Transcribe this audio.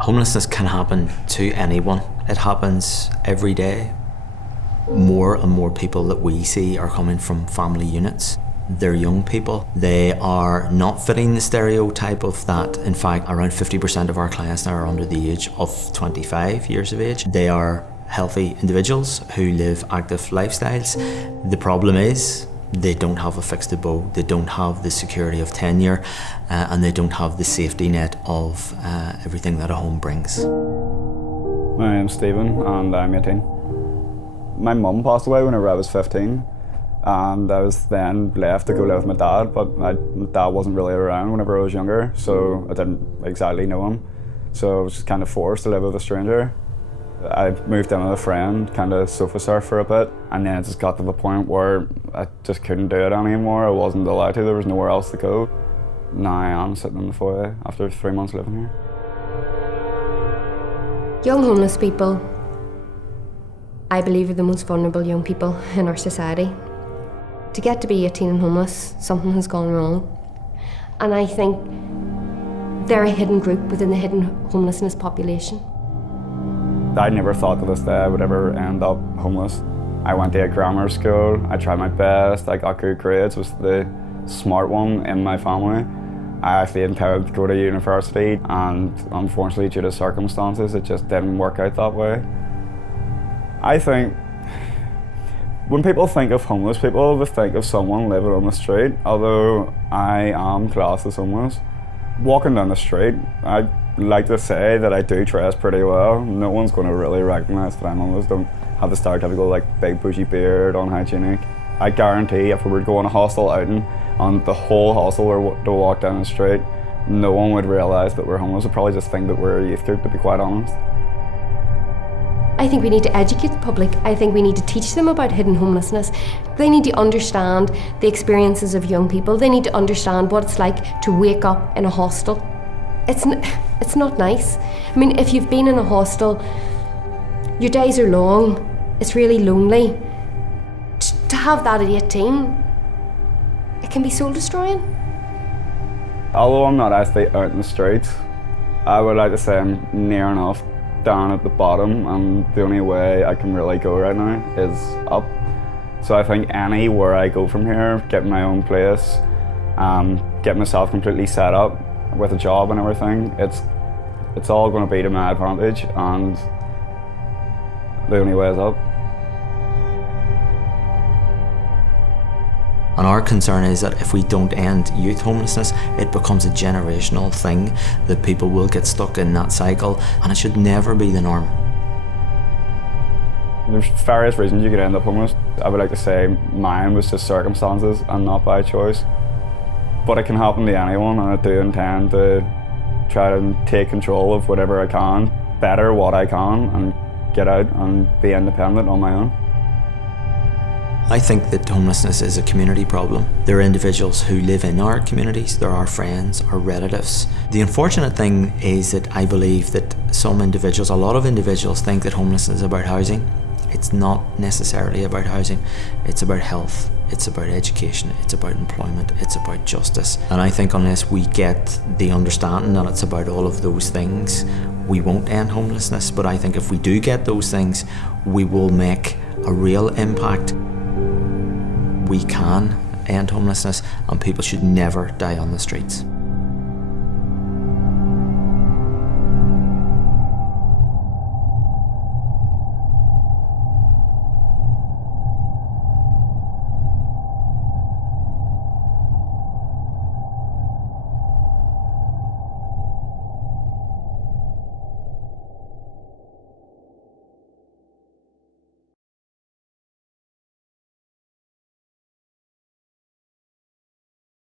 Homelessness can happen to anyone. It happens every day. More and more people that we see are coming from family units. They're young people. They are not fitting the stereotype of that. In fact, around 50% of our clients now are under the age of 25 years of age. They are healthy individuals who live active lifestyles. The problem is they don't have a fixed abode, they don't have the security of tenure, and they don't have the safety net of everything that a home brings. My name's Stephen and I'm 18. My mum passed away whenever I was 15, and I was then left to go live with my dad, but my dad wasn't really around whenever I was younger, so I didn't exactly know him. So I was just kind of forced to live with a stranger. I moved in with a friend, kind of sofa surf for a bit, and then it just got to the point where I just couldn't do it anymore. I wasn't allowed to, there was nowhere else to go. Now I am sitting in the foyer after 3 months living here. Young homeless people, I believe, are the most vulnerable young people in our society. To get to be 18 and homeless, something has gone wrong. And I think they're a hidden group within the hidden homelessness population. I never thought to this day I would ever end up homeless. I went to a grammar school, I tried my best, I got good grades, was the smart one in my family. I actually intended to go to university, and unfortunately due to circumstances it just didn't work out that way. I think when people think of homeless people, they think of someone living on the street, although I am classed as homeless. Walking down the street, I like to say that I do dress pretty well. No one's going to really recognise that I'm homeless. Don't have the stereotypical like big bushy beard, unhygienic. I guarantee if we were to go on a hostel outing and the whole hostel were to walk down the street, no one would realise that we're homeless. They'd probably just think that we're a youth group, to be quite honest. I think we need to educate the public. I think we need to teach them about hidden homelessness. They need to understand the experiences of young people. They need to understand what it's like to wake up in a hostel. It's not nice. I mean, if you've been in a hostel, your days are long, it's really lonely. To have that at 18, it can be soul destroying. Although I'm not actually out in the streets, I would like to say I'm near enough down at the bottom, and the only way I can really go right now is up. So I think anywhere I go from here, get my own place, get myself completely set up with a job and everything, it's all going to be to my advantage, and the only way is up. And our concern is that if we don't end youth homelessness, it becomes a generational thing, that people will get stuck in that cycle, and it should never be the norm. There's various reasons you could end up homeless. I would like to say mine was just circumstances and not by choice. But it can happen to anyone, and I do intend to try to take control of whatever I can, better what I can, and get out and be independent on my own. I think that homelessness is a community problem. There are individuals who live in our communities, there are friends, our relatives. The unfortunate thing is that I believe that some individuals, a lot of individuals, think that homelessness is about housing. It's not necessarily about housing, it's about health, it's about education, it's about employment, it's about justice. And I think unless we get the understanding that it's about all of those things, we won't end homelessness. But I think if we do get those things, we will make a real impact. We can end homelessness, and people should never die on the streets.